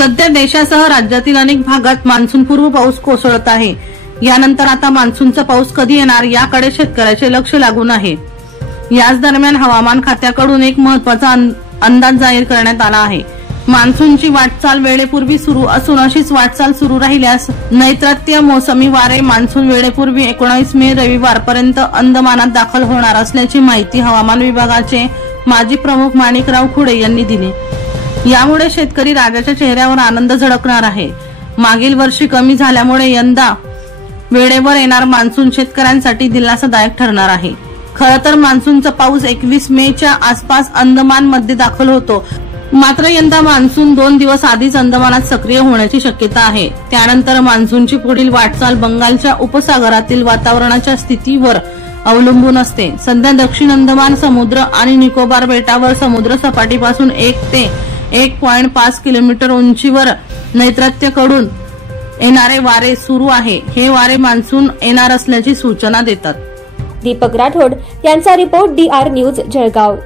सध्या देशासह राज्यातील अनेक भागात मान्सूनपूर्व पाऊस कोसळत आहे। यानंतर आता मान्सूनचा पाऊस कधी येणार याकडे शेतकऱ्याचे लक्ष लागून आहे। याच दरम्यान हवामान खात्याकडून एक महत्त्वाचा अंदाज जाहीर करण्यात आला आहे। मान्सूनची वाटचाल वेळेपूर्वी सुरू असून अशीच वाटचाल सुरू राहिल्यास नैऋत्य मोसमी वारे मान्सून वेळेपूर्वी 19 मे रविवारपर्यंत अंदमानात दाखल होणार असल्याची माहिती हवामान विभागाचे माजी प्रमुख माणिकराव खुडे यांनी दिली। यामुळे शेतकरी राजाच्या चेहऱ्यावर आनंद झळकणार आहे। मागील वर्षी कमी झाल्यामुळे यंदा वेळेवर येणार मान्सून शेतकऱ्यांसाठी दिलासादायक ठरणार आहे। खरं तर मान्सूनचा पाऊस 21 मेच्या आसपास अंदमानमध्ये दाखल होतो, मात्र यंदा मान्सून 2 दिवस आधीच अंदमानात सक्रिय होण्याची शक्यता आहे। त्यानंतर मान्सूनची पुढील वाटचाल बंगालच्या उपसागरातील वातावरणाच्या स्थितीवर अवलंबून असते। सध्या दक्षिण अंदमान समुद्र आणि निकोबार बेटावर समुद्र सपाटीपासून 1 ते 1.5 किलोमीटर उंचीवर नैऋत्येकडून येणारे वारे सुरू आहे। हे वारे मान्सून येणार असल्याची सूचना देतात। दीपक राठोड यांचा रिपोर्ट DR न्यूज जळगाव।